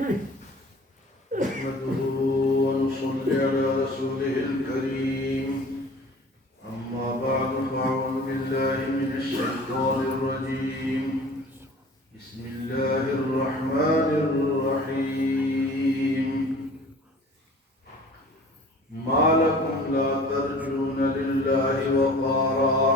نحمده ونصلي على رسوله الكريم أما بعد فأعوذ بالله من الشيطان الرجيم بسم الله الرحمن الرحيم ما لكم لا ترجون لله وقارا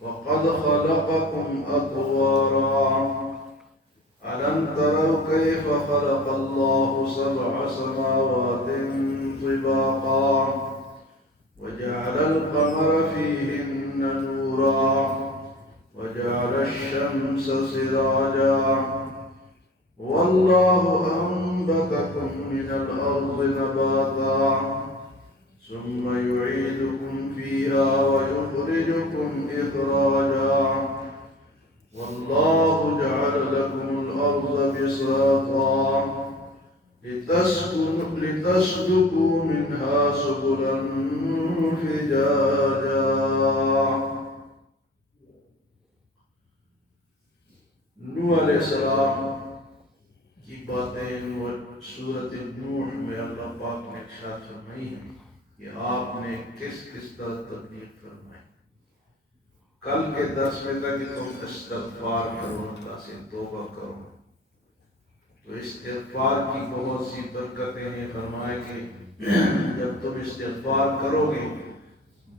وقد خلقكم أطوارا ألم تروا كيف خلق الله سبع سماوات طباقا وجعل القمر فيهن نورا وجعل الشمس سراجا والله أنبتكم من الأرض نباتا ثم يعيدكم فيها ويخرجكم إخراجا والله جعل لكم الأرض بساطا لتسلكوا منها سبلا فجاجا. نوح علیہ السلام کی باتیں سورۃ نوح میں اللہ پاک نے ارشاد فرمائی ہیں کہ آپ نے کس کس طرح تبلیغ فرمائی. کل کے درس میں تھا کہ تم استغفار کرو، اللہ سے توبہ کرو. تو استغفار کی بہت سی برکتیں ہیں. فرمائے کہ جب تم استغفار کرو گے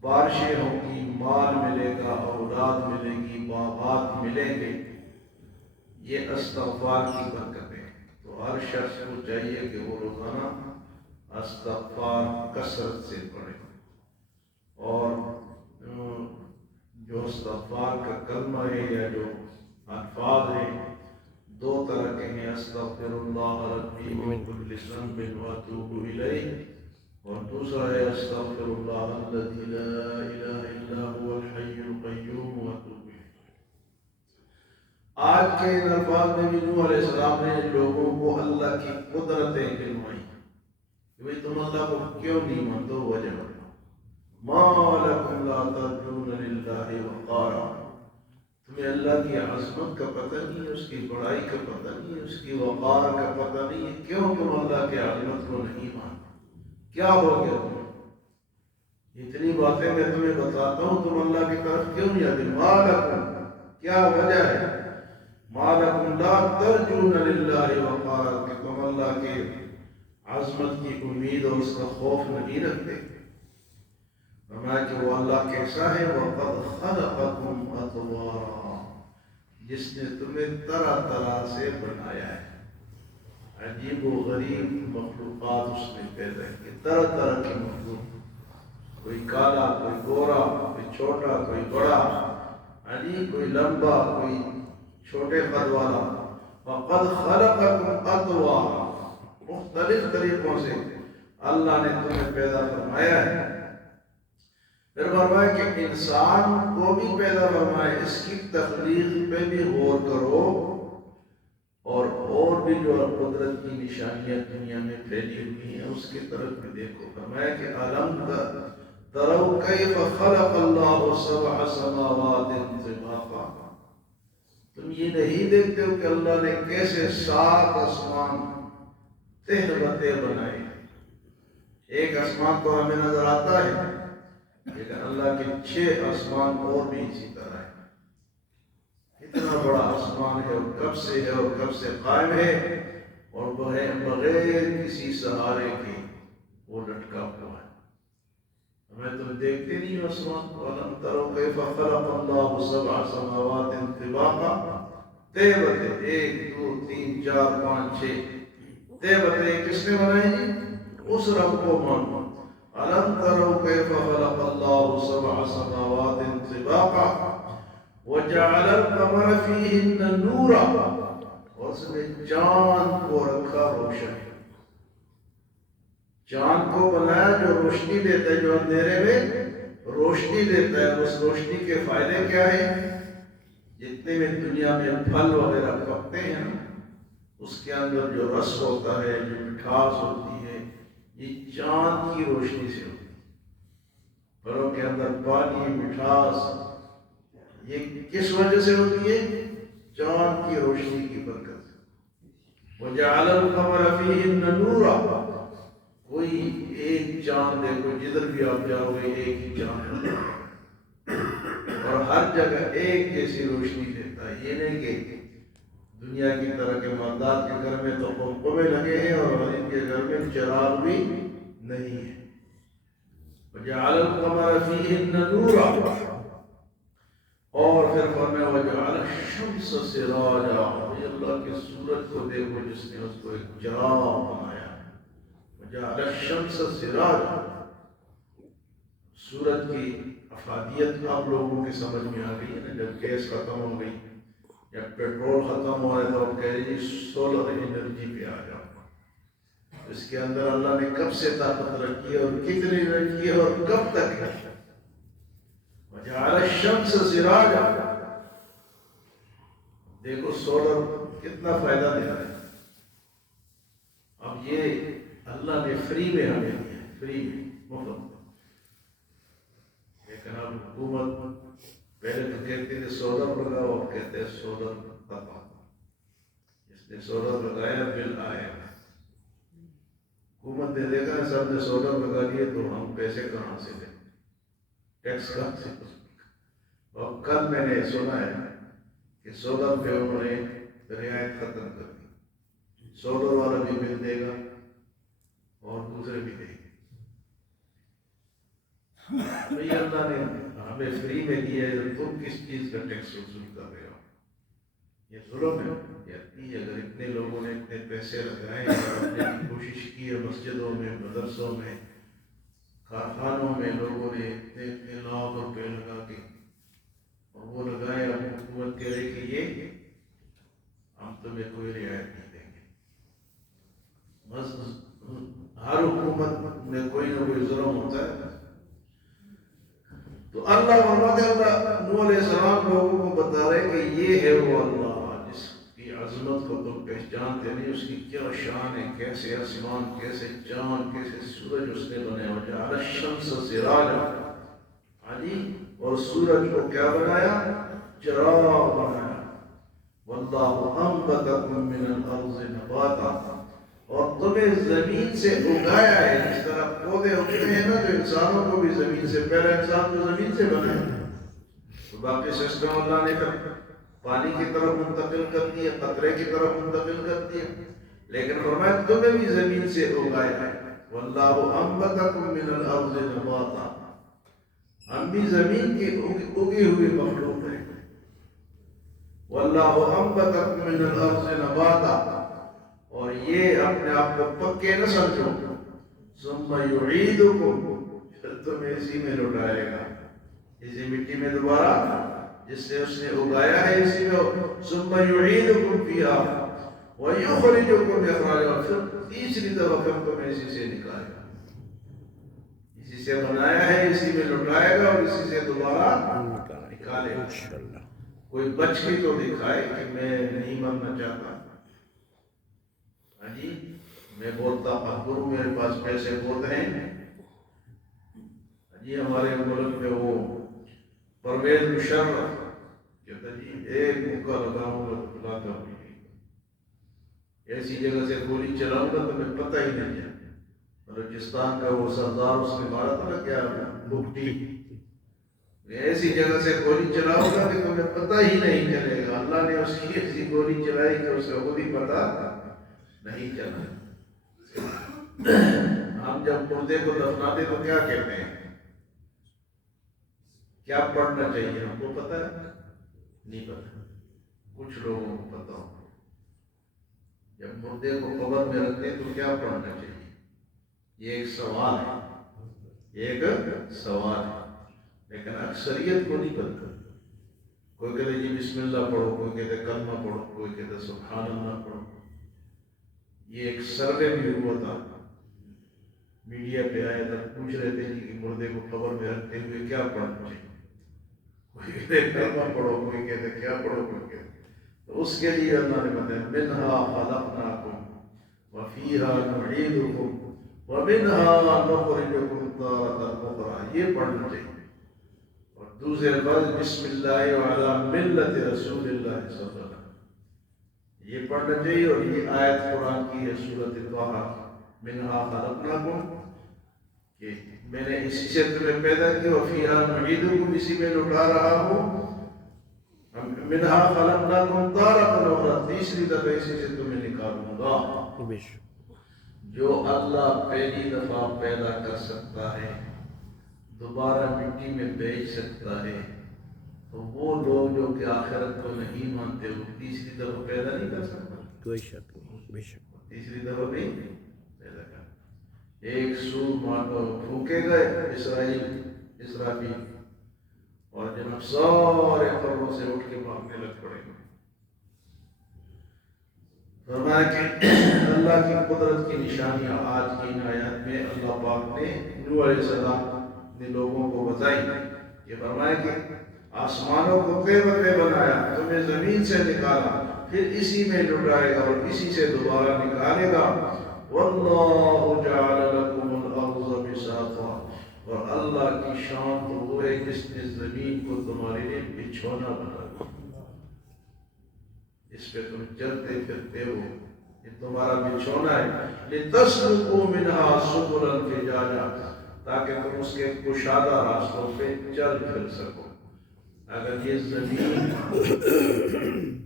بارشیں ہوں گی، مال ملے گا، اولاد ملے گی، باغات ملیں گے. یہ استغفار کی برکتیں ہیں. تو ہر شخص کو چاہیے کہ وہ روزانہ استغفار کثرت سے پڑھے. اور جو استغفار کا کلمہ ہے یا جو الفاظ ہیں دو طرح کے ہیں. استغفر اللہ ربی من کل ذنب واتوب الیہ، اور دوسرا ہے استغفر اللہ الذی لا الہ الا هو الحی القیوم واتوب الیہ. آج کے ان الفاظ میں بھی نوح علیہ السلام نے لوگوں کو اللہ کی قدرتیں گنوائی کہ بھئی تم اللہ کو کیوں نہیں مانتے. وجہ ما لکم لا ترجون للہ وقارا، تمہیں اللہ کی عظمت کا پتہ نہیں ہے، اس کی بڑائی کا پتہ نہیں ہے، اس کی وقار کا پتہ نہیں ہے. کیوں تم اللہ کی عظمت کو نہیں مانتے؟ کیا ہو گیا تمہیں؟ اتنی باتیں میں تمہیں بتاتا ہوں، تم اللہ کی طرف کیوں نہیں آتے؟ ما لکم، کیا وجہ ہے؟ ما لکم لا ترجون للہ وقارا، کہ تم اللہ کے عظمت کی امید اور اس کا خوف نہیں رکھتے. فرمایا کہ وہ اللہ کیسا ہے؟ وَقَدْ خَلَقَكُمْ أَطْوَارًا، جس نے تمہیں طرح طرح سے بنایا ہے. عجیب و غریب مخلوقات اس نے پیدا کی، طرح طرح کی مخلوق، کوئی کالا، کوئی گورا، کوئی چھوٹا، کوئی بڑا، کوئی لمبا، کوئی چھوٹے قد والا. وَقَدْ خَلَقَكُمْ أَطْوَارًا، مختلف طریقوں سے اللہ نے تمہیں پیدا فرمایا ہے. پھر فرمایا کہ انسان کو بھی پیدا فرمایا، اس کی تخلیق پہ بھی غور کرو، اور بھی جو قدرت کی نشانیاں دنیا میں پھیلی ہوئی ہیں اس کی طرف بھی دیکھو. فرمایا کہ أَلَمْ تَرَوْا كَيْفَ خَلَقَ اللَّهُ سَبْعَ سَمَاوَاتٍ طِبَاقًا، تم یہ نہیں دیکھتے ہو کہ اللہ نے کیسے 7 آسمان تہ بتہ بنائے. ایک آسمان تو ہمیں نظر آتا ہے، لیکن اللہ کے 6 آسمان اور بھی اسی طرح ہے. اتنا بڑا آسمان ہے، اور کب سے ہے اور کب سے قائم ہے، اور وہ ہے بغیر کسی سہارے کے وہ لٹکا ہوا ہے. ہمیں تم دیکھتے نہیں ہو آسمان کو. أَلَمْ تَرَوْا كَيْفَ خَلَقَ اللَّهُ سَبْعَ سَمَاوَاتٍ طِبَاقًا، تہ بتہ 1 2 3 4 5 6 تہ بتہ کس نے بنائے جی؟ اس رب کو مانو. أَلَمْ تَرَوْا كَيْفَ خَلَقَ اللَّهُ سَبْعَ سَمَاوَاتٍ طِبَاقًا وَجَعَلَ الْقَمَرَ فِيهِنَّ نُورًا، اور اس نے چاند کو رکھا روشن. چاند کو بنایا جو روشنی دیتا ہے، جو اندھیرے میں روشنی دیتا ہے. اس روشنی کے فائدے کیا ہیں؟ جتنے میں دنیا میں پھل وغیرہ پکتے ہیں اس کے اندر جو رس ہوتا ہے، جو مٹھاس ہوتی ہے، یہ چاند کی روشنی سے ہوتی ہے. پھلوں کے اندر پانی، مٹھاس، یہ کس وجہ سے ہوتی ہے؟ چاند کی روشنی کی برکت سے. وجعل القمر فيهن نورا، کوئی ایک چاند دیکھو جدھر بھی آپ جاؤ گے ایک ہی چاند اور ہر جگہ ایک جیسی روشنی دیتا ہے. یہ نہیں کہ دنیا کی طرح کے مردات کے گھر میں تو قبقبے لگے ہیں اور غریب کے گھر میں چراغ بھی نہیں ہے. وجعل القمر فيهن نورا، اور پھر فرمایا وجعل الشمس سراجا، یہ اللہ کے سورج کو دیکھو جس نے اس کو ایک چراغ بنایا. وجعل الشمس سراجا، سورج کی افادیت آپ لوگوں کی سمجھ میں آ گئی ہے نا. جب گیس ختم ہو گئی یا پیٹرول ختم ہو رہا ہے تو آپ کہہ رہے جی سولر انرجی پہ آ جاؤ. اس کے اندر اللہ نے کب سے طاقت رکھی ہے اور کتنی رکھی ہے اور کب تک ہے. وجعل الشمس سراجا، دیکھو سولر کتنا فائدہ دے رہا ہے. اب یہ اللہ نے فری میں ہمیں دیا، فری میں مفت. لیکن اب حکومت پہلے تو کہتے تھے سولر لگاؤ، اب کہتے ہیں سولر تباہ. جس نے سولر لگایا بل آیا. حکومت نے دیکھا سب نے سولر لگا دیے تو ہم پیسے کہاں سے دیں، ٹیکس کہاں سے. اور کل میں نے سنا ہے کہ سولر پہ انہوں نے رعایت ختم کر دی. سولر والا بھی بل دے گا اور دوسرے بھی دیں گے. تو یہ اللہ نے ہمیں فری میں دیا ہے، تم کس چیز کا ٹیکس وصول کر رہے ہو؟ یہ ظلم ہے. اگر اتنے لوگوں نے اتنے پیسے لگائے اور اپنے کی کوشش کی ہے، مسجدوں میں، مدرسوں میں، کارخانوں میں لوگوں نے اتنے لاکھ روپے لگا کے اور وہ لگائے، اب حکومت کہہ رہے کہ یہ ہم تمہیں کوئی رعایت نہیں دیں گے. بس ہر حکومت میں کوئی نہ کوئی ظلم ہوتا ہے. تو اللہ فرماتے ہیں، اللہ نوح علیہ السلام لوگوں کو بتا رہے کہ یہ ہے وہ اللہ جس کی عظمت کو تم پہچانتے نہیں، اس کی کیا شان ہے، کیسے آسمان، کیسے چاند، کیسے سورج اس نے بنایا. وجعل الشمس سراجا، اور سورج کو کیا بنایا؟ چراغ بنایا. واللہ انبتکم من الارض نباتا، اور تمہیں زمین سے اگایا ہے. جس طرح پودے اگتے ہیں نا، تو انسانوں کو بھی زمین سے، پہلا انسان تو زمین سے بنا ہے، تو باقی سسٹم اللہ نے پھر پانی کی طرف منتقل کر دیا، قطرے کی طرف منتقل کر دیا. لیکن فرمایا تمہیں بھی زمین سے اگایا ہے. واللہ انبتکم من الارض نباتا، ہم بھی زمین کی اگی ہوئی مخلوق ہیں. واللہ انبتکم من الارض نباتا، اور یہ اپنے آپ کو پکے نہ سمجھو. ثم یعیدکم، پھر تمہیں اسی میں لوٹائے گا، اسی مٹی میں دوبارہ جس سے اس نے اگایا ہے اسی میں. ثم یعیدکم فیہا ویخرجکم اخراجا، پھر تیسری دفعہ پھر تمہیں اسی سے نکالے گا. اسی سے بنایا ہے، اسی میں لوٹائے گا اور اسی سے دوبارہ نکالے گا. کوئی بچ بھی تو دکھائے کہ میں نہیں مرنا چاہتا. جی میں بولتا حضور میرے پاس پیسے بہت ہیں. جی ہمارے ملک میں وہ پرویز مشرف کہتا جی ایک مکہ لگاؤں گا تو لاتا ہوں، ایسی جگہ سے گولی چلاؤں گا تو میں پتہ ہی نہیں ہے. بلوچستان کا وہ سردار اس نے مارا تھا نا کیا بکٹی، ایسی جگہ سے گولی چلاؤں گا کہ تمہیں پتہ ہی نہیں چلے گا. اللہ نے اس کی ایسی گولی چلائی کہ اسے خود ہی پتہ نہیں چلا. ہم جب مردے کو دفناتے تو کیا کہتے ہیں، کیا پڑھنا چاہیے؟ ہم کو پتہ ہے نہیں پتہ، کچھ لوگوں کو پتہ ہو. جب مردے کو قبر میں رکھتے تو کیا پڑھنا چاہیے؟ یہ ایک سوال ہے، یہ ایک سوال ہے. لیکن اکثریت کو نہیں پتہ. کوئی کہتے جی بسم اللہ پڑھو، کوئی کہتے کلمہ پڑھو، کوئی کہتے سبحان اللہ پڑھو. یہ ایک سروے بھی ہوا تھا، میڈیا پہ آیا تھا، پوچھ رہے تھے جی کہ مردے کو قبر میں رکھتے ہوئے کیا پڑھنا چاہیے. کوئی کہتے کلمہ پڑھو، کوئی کہتے کیا پڑھو، کوئی کہتے. تو اس کے لیے اللہ نے بتایا منہا خلقناکم وفیہا نعیدکم ومنہا نخرجکم تارۃ اخری، یہ پڑھنا چاہیے. اور دوسرے الفاظ بسم اللہ وعلی ملت رسول اللہ صلی اللہ علیہ وسلم، یہ پڑھنا چاہیے. اور یہ آیت قرآن کی ہے سورۃ طٰہٰ، منہا خلقناکم، کہ میں نے اسی سے تمہیں پیدا کیا، وفیہا نعیدکم، اسی میں لوٹا رہا ہوں، منہا خلقناکم تارۃ اخری، تیسری دفعہ اسی سے تمہیں نکالوں گا. جو اللہ پہلی دفعہ پیدا کر سکتا ہے دوبارہ مٹی میں بھیج سکتا ہے، تو وہ لوگ جو کہ آخرت کو نہیں مانتے وہ تیسری دفعہ پیدا نہیں کر سکتا. کوئی شک نہیں، بے شک. تیسری دفعہ بھی پیدا کر. ایک سور مارو پھونکے گئے اسرافیل، اور جناب سارے قبروں سے اٹھ کے بھاگنے لگ پڑے گے. فرمایا کہ اللہ کی قدرت کی نشانیاں آج کی ان آیات میں اللہ پاک نے نوح علیہ السلام نے لوگوں کو بتائی. یہ فرمایا کہ آسمانوں کو بے بنایا، تمہیں زمین سے نکالا، پھر اسی میں لٹائے گا اور اسی سے دوبارہ نکالے گا. واللہ جعل لکم الارض بساطا، اور اللہ کی شان تو وہ ہے جس نے زمین کو تمہارے لیے بچھونا بنا دیا، اس پہ تم چلتے پھرتے ہو، یہ تمہارا بچھونا ہے. لتسلکوا منہا سبلا فجاجا، تاکہ تم اس کے کشادہ راستوں پہ چل پھر سکو. اگر یہ زمین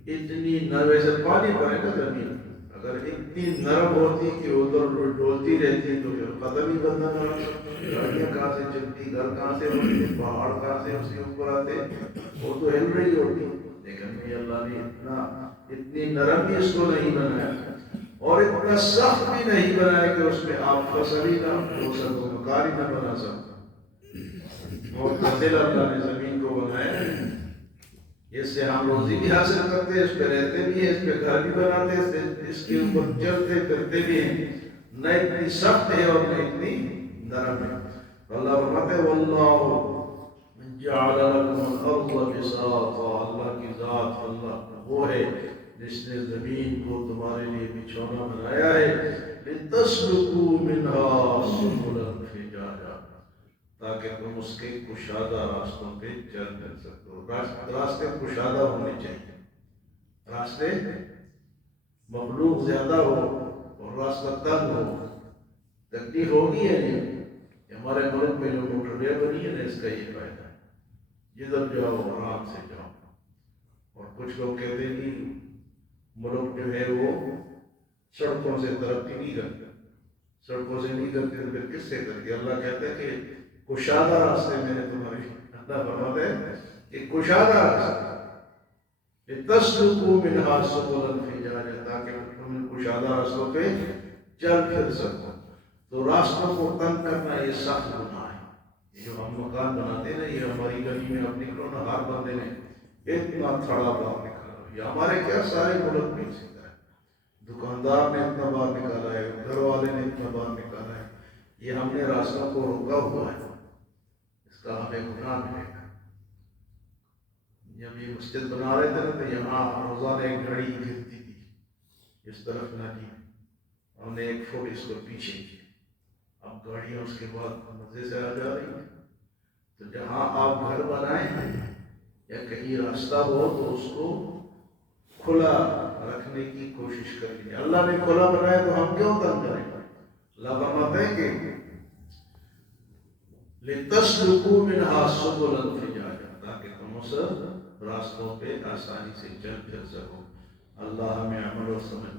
اتنی ویسے پانی پڑے گا، زمین اگر اتنی نرم ہوتی کہ ادھر ڈولتی رہتی تو پھر قدم ہی بدلنا پڑتا. گاڑیاں کہاں سے چلتی، گھر کہاں سے بنتی، پہاڑ کہاں سے اس کے اوپر آتے، وہ تو ہل رہی ہوتی. لیکن نہیں، اللہ نے اتنی نرم بھی اس کو نہیں بنایا اور اتنا سخت بھی نہیں بنایا کہ اس میں آپ فصل ہی نہ ہو سکو، مکان ہی نہ بنا سکو. اور فضل اللہ نے زمین کو بنایا، اس سے ہم روزی بھی حاصل کرتے ہیں، اس پہ رہتے بھی ہیں، اس پہ گھر بھی بناتے ہیں، اس کے اوپر چلتے پھرتے بھی ہیں. نہ اتنی سخت ہے اور نہ اتنی نرم ہے. اللہ فرماتے ہیں واللہ جعل لکم الارض بساطا، اللہ کی ذات اللہ وہ ہے جس نے زمین کو تمہارے لیے بچھونا بنایا ہے. لتسلکوا منہا سبلا فجاجا، تاکہ تم اس کے کشادہ راستوں پہ چل کر سکو. راستے کشادہ ہونے چاہیے، راستے مخلوق زیادہ ہو اور راستہ تنگ ہو. تکلیف ہوگی ہے نہیں. ہمارے ملک میں جو موٹر وے بنی ہے نا، اس کا یہ فائدہ ہے، جدھر جاؤ آرام سے جاؤ. اور کچھ لوگ کہتے ہیں کہ ملک جو ہے وہ سڑکوں سے ترقی نہیں کرتا. سڑکوں سے نہیں کرتے تو پھر کس سے کرتی؟ اللہ کہتا ہے کہ کشادہ راستے میں نے تمہاری، اللہ فرماتا ہے کہ کشادہ راستے، لتسلکوا منہا سبلا فجاجا، تاکہ تم کشادہ راستوں پہ چل پھر سکو. تو راستوں کو تنگ کرنا یہ سخت گناہ ہے. یہ جو ہم مکان بناتے ہیں نا، یہ ہماری گلی میں اب نکلو نا، ہر بندے نے اتنا تھڑا باہر نکالا. یہ ہمارے کیا سارے ملک میں اسی طرح ہے. دکاندار نے اتنا باہر نکالا ہے، گھر والے نے اتنا باہر نکالا ہے. یہ ہم نے راستوں کو روکا ہوا ہے، اس کا ہمیں گناہ ملے گا. جب یہ مسجد بنا رہے تھے نا تو یہاں روزانہ ایک گھڑی گرتی تھی، اس طرف نہ کی، ہم نے 1 فٹ اس کو پیچھے کیا. اب گاڑیاں اس کے بعد مزے سے آ جا رہی ہیں. تو جہاں آپ گھر بنائیں یا کہیں راستہ ہو تو اس کو کھلا رکھنے کی کوشش کریں. اللہ نے کھلا بنایا تو ہم کیوں تنگ کریں؟ اللہ فرماتے ہیں کہ لتسلکوا منہا سبلا فجاجا، تاکہ تم اس راستوں پہ آسانی سے چل پھر سکو. اللہ ہمیں عمل اور سمجھ